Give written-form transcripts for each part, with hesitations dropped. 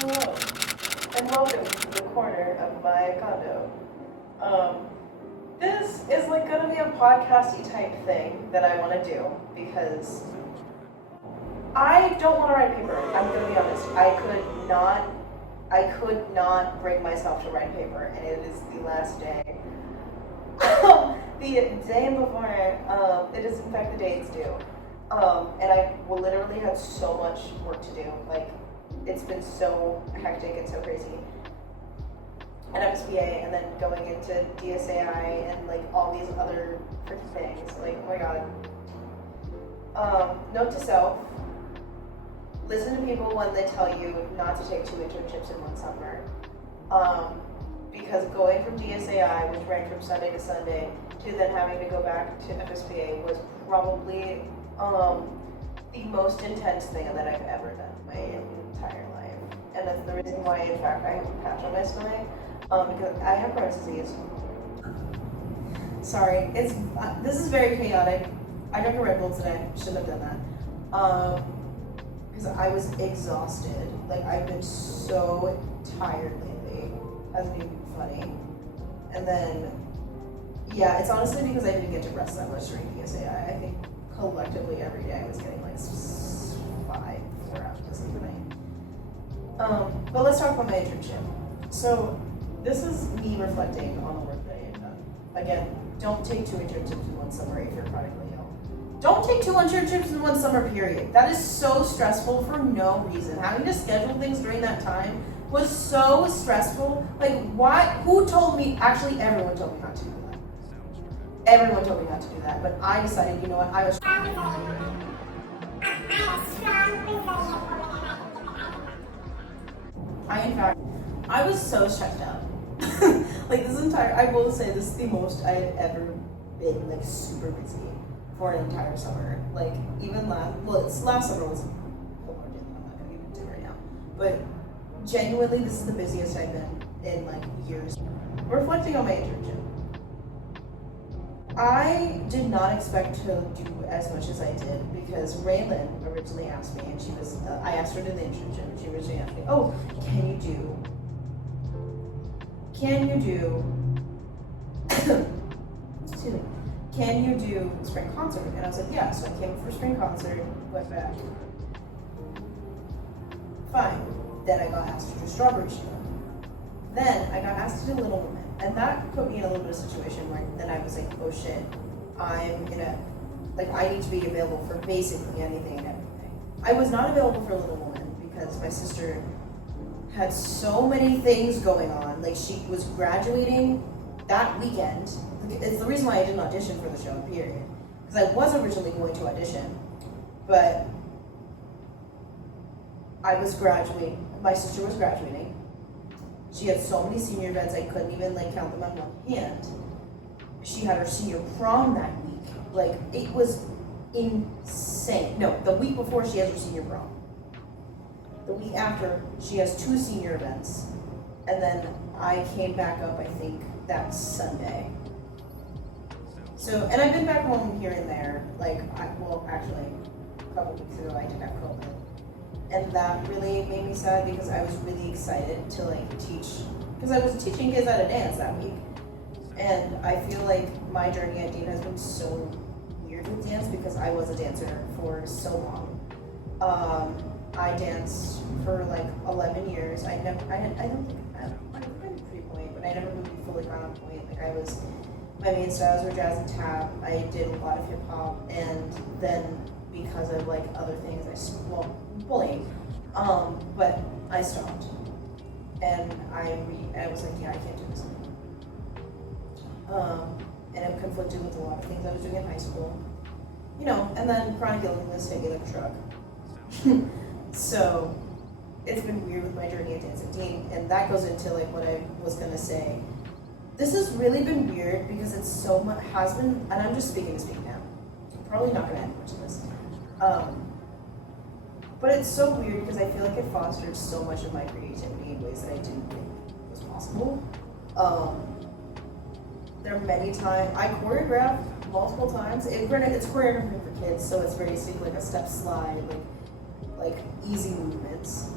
Hello, and welcome to the corner of my condo. This is like gonna be a podcasty type thing that I want to do because I don't want to write paper. I'm gonna be honest. I could not bring myself to write paper, and it is the last day. The day before, it is in fact the day it's due. And I literally had so much work to do. Like, it's been so hectic and so crazy. And FSBA, and then going into DCA and like all these other freaking things. Like, oh my god. Note to self: listen to people when they tell you not to take 2 internships in one summer. Because going from DSAI, which ran from Sunday to Sunday, to then having to go back to FSBA was probably the most intense thing that I've ever done in my entire life. And that's the reason why, in fact, I have a patch on my stomach, because I have Crohn's disease. Sorry, this is very chaotic. I drank a Red Bull today, shouldn't have done that. Because I was exhausted. Like, I've been so tired lately. Hasn't even been funny. And then, yeah, it's honestly because I didn't get to rest that much during DSAI. I think collectively every day I was getting like 4 hours of sleep a night. But let's talk about my internship. So this is me reflecting on the work that I have done. Again, don't take 2 internships in one summer if you're chronically ill. Don't take 2 internships in one summer, period. That is so stressful for no reason. Having to schedule things during that time was so stressful. Like, why? Who told me? Actually, everyone told me not to do that. Everyone told me not to do that, but I decided, you know what, I was so stressed out. Like, I will say this is the most I had ever been, like, super busy for an entire summer. Like, even last summer was I'm not gonna get into it right now. But genuinely, this is the busiest I've been in, like, years. Reflecting on my internship, I did not expect to do as much as I did because Raylan originally asked me, and I asked her to do the internship, and she originally asked me, oh, can you do excuse me, can you do spring concert? And I was like, yeah. So I came for spring concert, went back. Fine. Then I got asked to do Strawberry Show. Then I got asked to do Little Women. And that put me in a little bit of a situation where then I was like, oh shit, I need to be available for basically anything and everything. I was not available for Little Woman because my sister had so many things going on. Like, she was graduating that weekend. It's the reason why I didn't audition for the show, period. Because I was originally going to audition, but my sister was graduating. She had so many senior events, I couldn't even count them on one hand. She had her senior prom that week. Like, it was insane. No, the week before she has her senior prom. The week after, she has 2 senior events. And then I came back up, I think, that Sunday. So, and I've been back home here and there. Actually, a couple weeks ago, I did have COVID. And that really made me sad because I was really excited to teach, because I was teaching kids how to dance that week. And I feel like my journey at Dean has been so weird with dance because I was a dancer for so long. I danced for 11 years. I've been pretty point, but I never really fully got on point. My main styles were jazz and tap. I did a lot of hip hop, and then because of other things, bullying. But I stopped, and I was like, yeah, I can't do this anymore. And I'm conflicted with a lot of things I was doing in high school, and then chronic illness hit me like a truck. So it's been weird with my journey at Dance at Dean, and that goes into what I was gonna say. This has really been weird because it's so much has been, and I'm just speaking now. I'm probably not gonna add much of this. But it's so weird because I feel like it fostered so much of my creativity in ways that I didn't think was possible. There are many times I choreographed multiple times. It's choreography for kids, so it's very simple, like a step slide, like easy movements.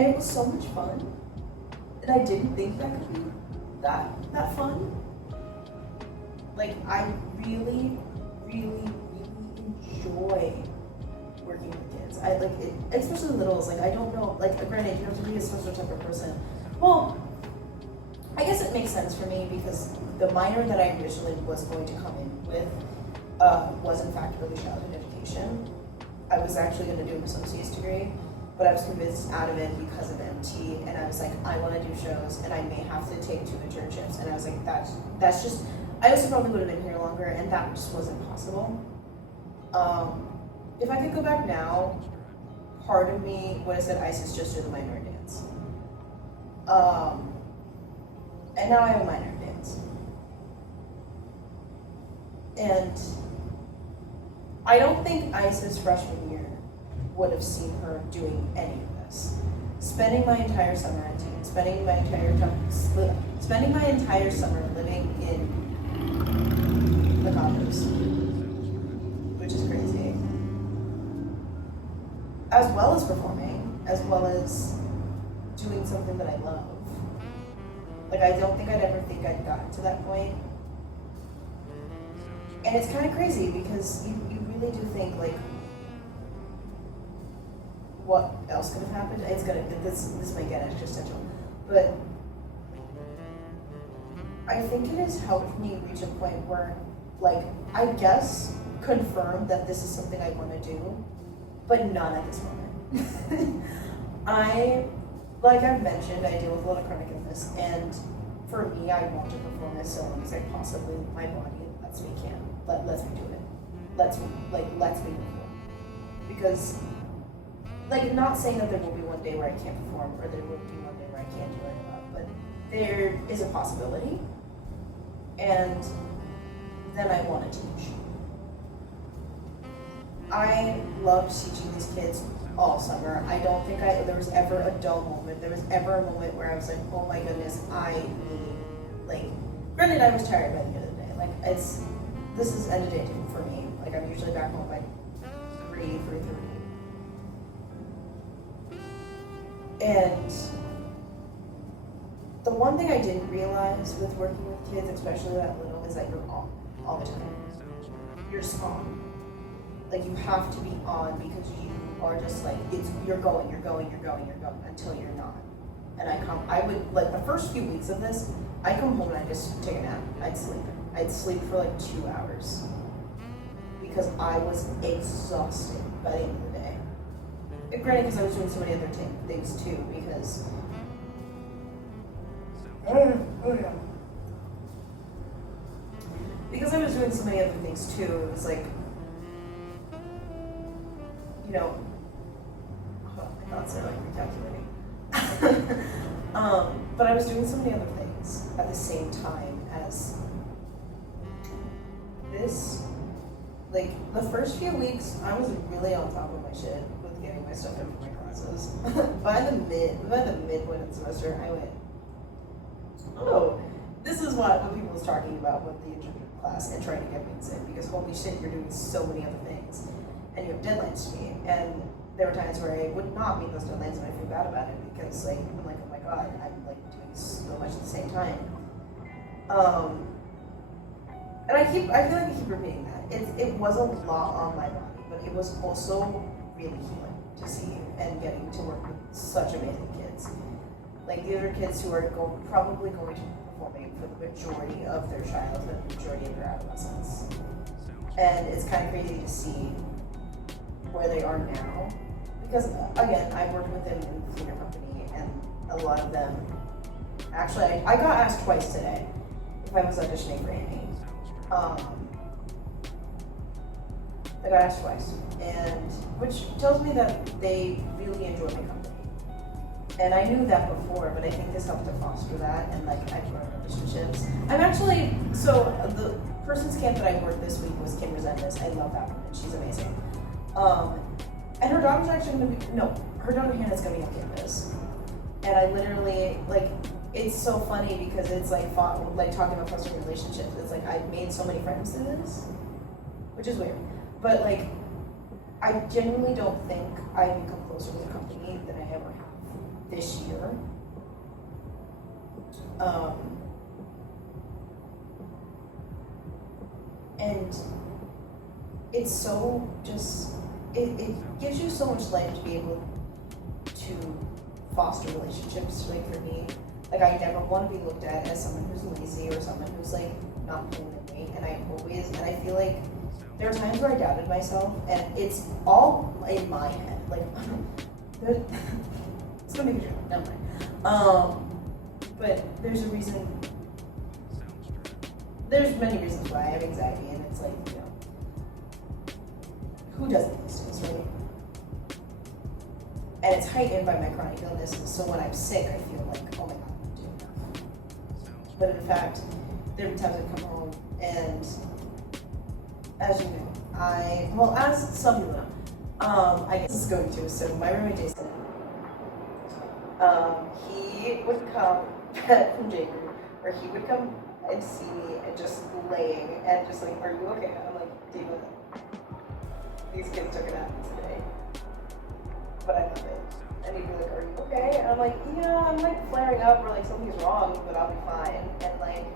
And it was so much fun. And I didn't think that could be that fun. Like, I really, really, really enjoy working with kids. I like it, especially littles. Like, I don't know, like, granted, you have to be a special type of person. Well, I guess it makes sense for me because the minor that I originally was going to come in with was in fact early childhood education. I was actually going to do an associate's degree, but I was convinced out of it because of MT, and I was like, I want to do shows, and I may have to take 2 internships, and I was like, that's just, I also probably would have been here longer, and that just wasn't possible. If I could go back now, part of me would have said ISIS just do the minor dance. And now I have a minor dance. And I don't think Isis freshman year would have seen her doing any of this. Spending my entire summer at Teen, spending my entire summer living in the condos, which is crazy. As well as performing, as well as doing something that I love. Like, I don't think I'd ever think I'd gotten to that point. And it's kind of crazy because you really do think, like, what else could have happened? It's gonna, this might get existential, but I think it has helped me reach a point where, like, I guess confirm that this is something I want to do, but not at this moment. Like I've mentioned, I deal with a lot of chronic illness, and for me, I want to perform as so long as I possibly, my body lets me lets me do it. Lets me perform. Because, like, not saying that there will be one day where I can't perform, or there will be one day where I can't do it, but there is a possibility, and then I want to teach. I loved teaching these kids all summer. I don't think there was ever a dull moment. There was ever a moment where I was like, oh my goodness, I need, like, granted I was tired by the end of the day. Like, this is end of day for me. Like, I'm usually back home by 3:30. And the one thing I didn't realize with working with kids, especially that little, is that you're on all the time. You're on. Like, you have to be on because you are just like, you're going until you're not. And I would, like, the first few weeks of this, I'd come home and I'd just take a nap. I'd sleep for like 2 hours because I was exhausted by the end of the day. And granted, because I was doing so many other things too, because because I was doing so many other things too, it was like, you know, my thoughts are like recalculating. But I was doing so many other things at the same time as this. Like, the first few weeks, I was really on top of my shit with getting my stuff in for my classes. by the midpoint of the semester, I went, oh, this is what people was talking about with the internship class and trying to get me in, because holy shit, you're doing so many other things. And you have deadlines to meet. And there were times where I would not meet those deadlines and I feel bad about it because, like, I'm like, oh my god, I'm like doing so much at the same time. And I feel like I keep repeating that. It was a lot on my body, but it was also really healing to see and getting to work with such amazing kids. Like, these are kids who are probably going to be performing for the majority of their childhood, the majority of their adolescence. And it's kind of crazy to see where they are now, because again, I worked with them in the theater company, and a lot of them, actually, I got asked twice today if I was auditioning for Amy. I got asked twice, and which tells me that they really enjoy my company. And I knew that before, but I think this helped to foster that, and like I've grown relationships. I'm actually, so the person's camp that I worked this week was Kim Resendez. I love that woman, she's amazing. And her daughter's actually her daughter Hannah's gonna be on campus. And I literally, like, it's so funny because it's like talking about fostering relationships. It's like I've made so many friends through this, which is weird. But like, I genuinely don't think I become closer with a company than I ever have this year. And it's so just, it gives you so much life to be able to foster relationships. Like for me, like I never want to be looked at as someone who's lazy or someone who's like not pulling the weight, and I feel like there are times where I doubted myself, and it's all in my head. Like, it's gonna make a joke, never mind. But there's a reason. There's many reasons why I have anxiety, and it's like, you know, who doesn't these days, right? And it's heightened by my chronic illness, so when I'm sick, I feel like, oh my God, I'm doing nothing. But in fact, there have been times I come home, and as you know, as some people know, I guess this is going to, so my roommate Jason, he would come from J Group, or he would come and see me and just laying and just like, are you okay? I'm like, David, these kids took a nap today, but I love it. And he'd be like, are you okay? And I'm like, yeah, I'm like flaring up or like something's wrong, but I'll be fine. And like,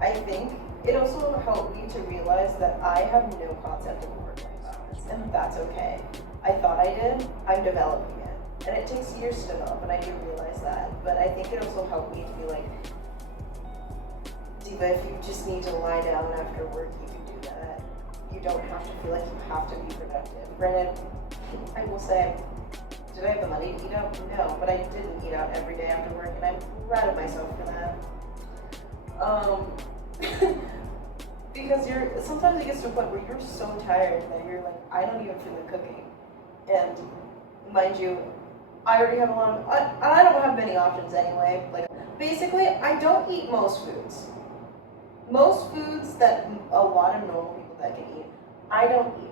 I think it also helped me to realize that I have no concept of work-life balance, and that's okay. I thought I did, I'm developing it. And it takes years to develop, and I do realize that. But I think it also helped me to be like, Diva, if you just need to lie down after work, you can do that. You don't have to feel like you have to be productive. Granted, I will say, did I have the money to eat out? No, but I didn't eat out every day after work, and I'm proud of myself for that. Because sometimes it gets to a point where you're so tired that you're like, I don't even feel like cooking. And mind you, I already have I don't have many options anyway. Like, basically, I don't eat most foods. Most foods that a lot of normal people that can eat, I don't eat.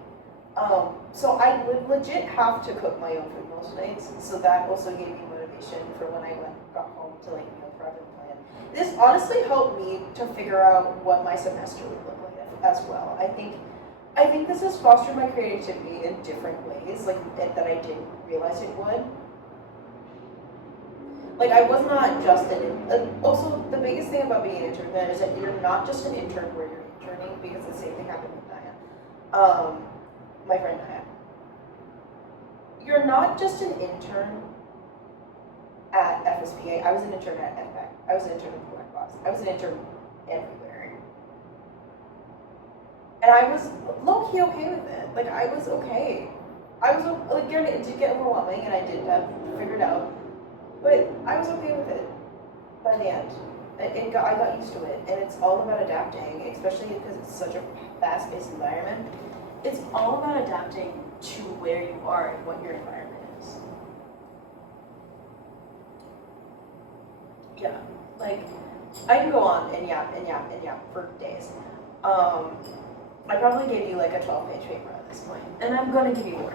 So I would legit have to cook my own food most nights. So that also gave me motivation for when I got home to like meal prep and plan. This honestly helped me to figure out what my semester would look like as well. I think this has fostered my creativity in different ways, like that I didn't realize it would. Like, I was not just also, the biggest thing about being an intern then is that you're not just an intern where you're interning, because the same thing happened with Naya, my friend Naya. You're not just an intern at FSPA. I was an intern at FPAC. I was an intern at Black Box. I was an intern everywhere. And I was low-key okay with it. Like, I was okay. I was, like, it did get overwhelming, and I did have to figure it out. But I was okay with it by the end. I got used to it, and it's all about adapting, especially because it's such a fast-paced environment. It's all about adapting to where you are and what your environment is. Yeah, like, I can go on and yap for days. I probably gave you like a 12-page paper at this point, and I'm gonna give you more.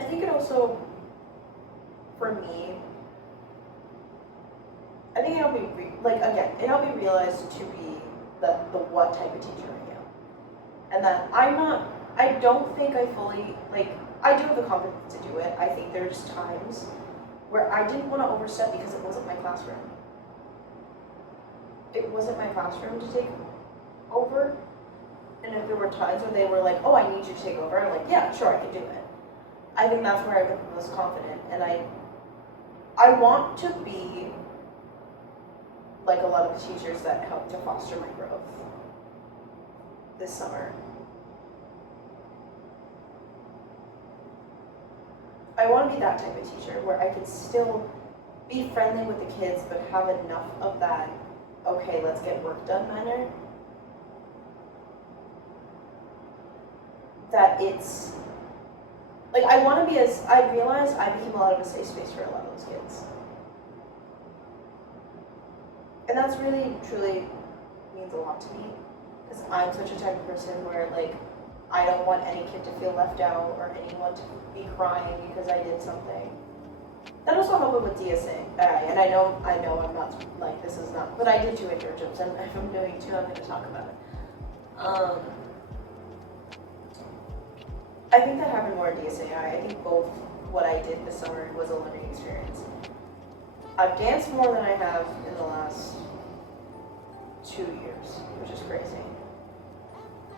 I think it also, for me, I think it helped me, it helped me realize to be the what type of teacher I am. And that I don't think I fully, I do have the confidence to do it. I think there's times where I didn't want to overstep because it wasn't my classroom. It wasn't my classroom to take over. And if there were times when they were like, oh, I need you to take over, I'm like, yeah, sure, I can do it. I think that's where I was most confident, and I want to be like a lot of the teachers that helped to foster my growth this summer. I want to be that type of teacher where I can still be friendly with the kids, but have enough of that, okay, let's get work done manner, that it's, like, I want to be I realized I became a lot of a safe space for a lot of those kids. And that's really, truly means a lot to me, because I'm such a type of person where, like, I don't want any kid to feel left out or anyone to be crying because I did something. That also helped with DCA, and I know I'm not, like, this is not, but I did 2 internships, and if I'm doing 2, I'm going to talk about it. I think that happened more at DCA. I think both what I did this summer was a learning experience. I've danced more than I have in the last 2 years, which is crazy.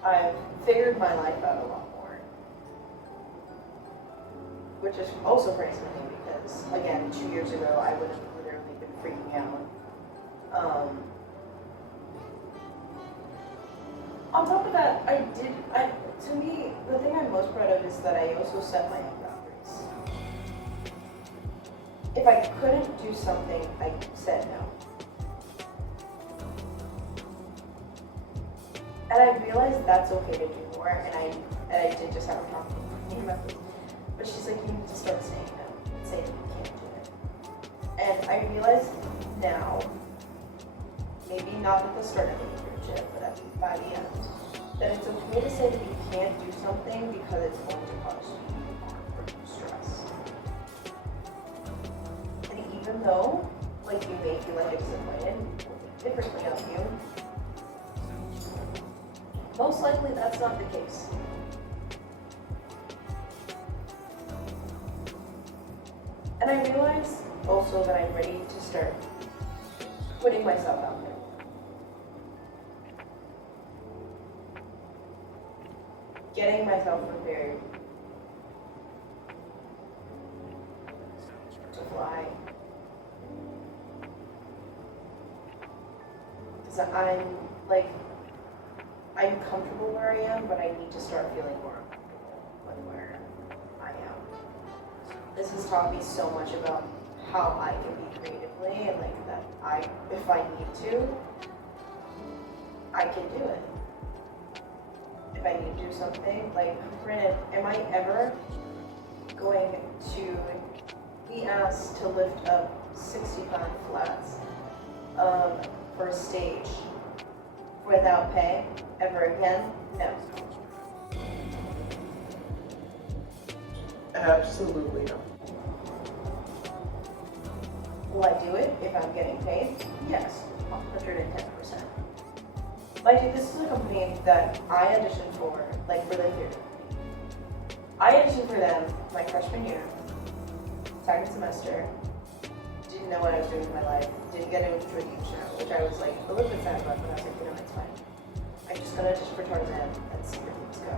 I've figured my life out a lot more, which is also crazy to me because, again, 2 years ago I would have literally been freaking out. On top of that, to me, the thing I'm most proud of is that I also set my own boundaries. If I couldn't do something, I said no. And I realized that's okay to do more, and I did just have a problem with me about this. But she's like, you need to start saying no, say that you can't do it. And I realized now, maybe not at the start of the internship, but by the end, that it's okay to say that you can't do something because it's going to cause you harm or stress. And even though, like, you may feel like it's disappointed, differently of you, most likely that's not the case. And I realize also that I'm ready to start putting myself out there. Getting myself prepared to fly. Because I'm comfortable where I am, but I need to start feeling more comfortable with where I am. This has taught me so much about how I can be creatively, and like that if I need to, I can do it. If I need to do something, like, granted, am I ever going to be asked to lift up 60-pound flats for a stage without pay ever again? No. Absolutely not. Will I do it if I'm getting paid? Yes, 110%. Like, this is a company that I auditioned for, like, for the theater. I auditioned for them my freshman year, second semester, didn't know what I was doing with my life, didn't get into a TV show, which I was, like, a little bit sad about, but I was like, you know, it's fine. I'm just gonna audition for Tarzan and see where things go.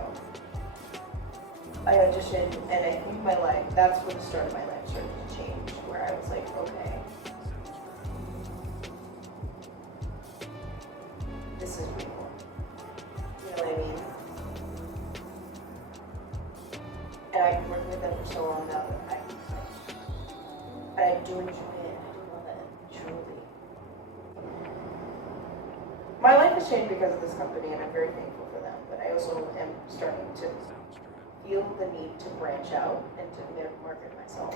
I auditioned, and I think that's when the start of my life started to change, where I was like, okay, this is real. You know what I mean? And I've been working with them for so long now that I do enjoy it. I do love it, truly. My life has changed because of this company, and I'm very thankful for them. But I also am starting to feel the need to branch out and to market myself.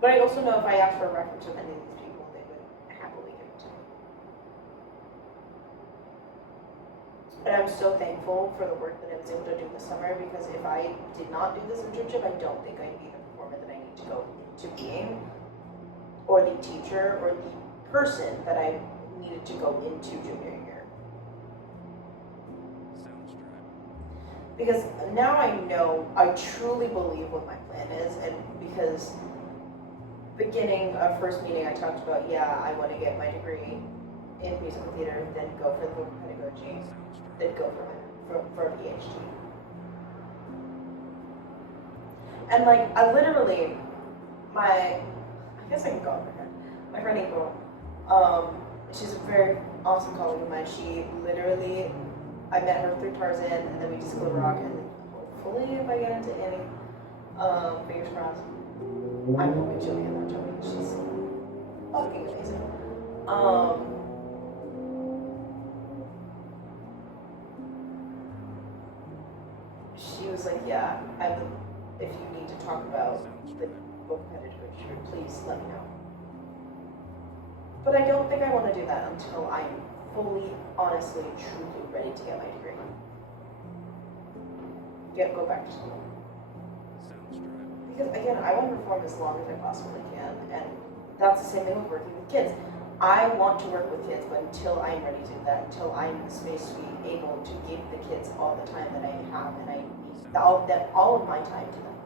But I also know if I ask for a reference from any of these people, they would happily give it to me. And I'm so thankful for the work that I was able to do this summer, because if I did not do this internship, I don't think I'd be the performer that I need to go into being, or the teacher, or the person that I needed to go into junior year. Because now I know, I truly believe what my plan is, and because beginning of first meeting I talked about, yeah, I want to get my degree in musical theater, then go for the vocal pedagogy, then go for a PhD. And like, I literally, I guess I can call her, my friend April, she's a very awesome colleague of mine. She literally, I met her through Tarzan, and then we just go to rock, and hopefully if I get into any, fingers crossed, I'm hoping she'll get that job. She's fucking amazing. She was like, yeah, if you need to talk about the book pedagogy, please let me know. But I don't think I want to do that until I'm fully, honestly, truly ready to get my degree. Go back to school. Because again, I want to perform as long as I possibly can, and that's the same thing with working with kids. I want to work with kids, but until I'm ready to do that, until I'm in the space to be able to give the kids all the time that I have and I need all of my time to them.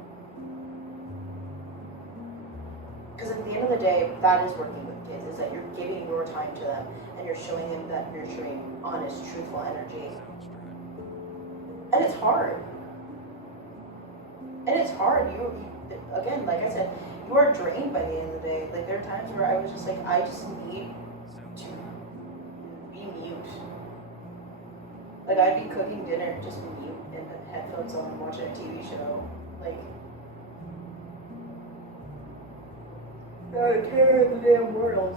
Because at the end of the day, that is working with kids, is that you're giving your time to them and you're showing them that nurturing, honest, truthful energy. And it's hard. And it's hard. You again, like I said, you are drained by the end of the day. Like there are times where I was just like, I just need to be mute. Like I'd be cooking dinner, just mute and headphones on, watching a TV show. Like not a care in the damn world.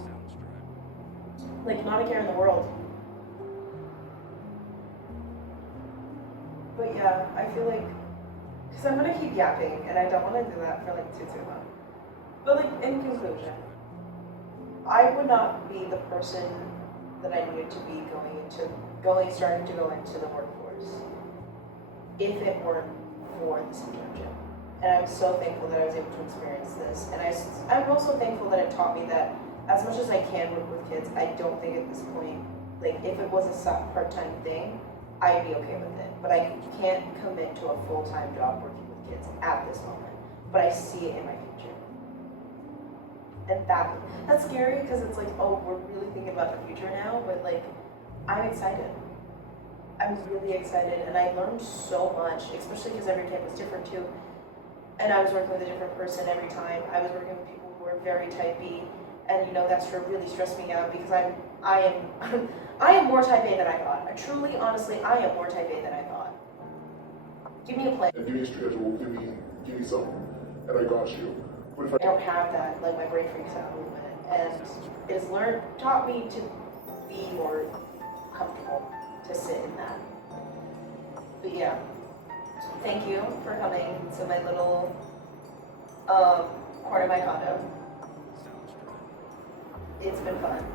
Like not a care in the world. But yeah, I feel like, because I'm gonna keep yapping, and I don't want to do that for like too long. But like in conclusion, I would not be the person that I needed to be starting to go into the workforce if it weren't for this internship. And I'm so thankful that I was able to experience this. And I'm also thankful that it taught me that as much as I can work with kids, I don't think at this point, like if it was a part-time thing, I'd be okay with it. But I can't commit to a full-time job working with kids at this moment. But I see it in my future. And that's scary because it's like, oh, we're really thinking about the future now, but like, I'm excited. I'm really excited, and I learned so much, especially because every kid was different too. And I was working with a different person every time. I was working with people who were very type B, and you know that's really stressed me out because I am I am more type A than I thought. Truly, honestly, I am more type A than I thought. Give me a plan. And give me a schedule. Give me something, and I got you. But if I don't have that, like my brain freaks out a little bit, and it's taught me to be more comfortable to sit in that. But yeah, thank you for coming to my little corner of my condo. It's been fun.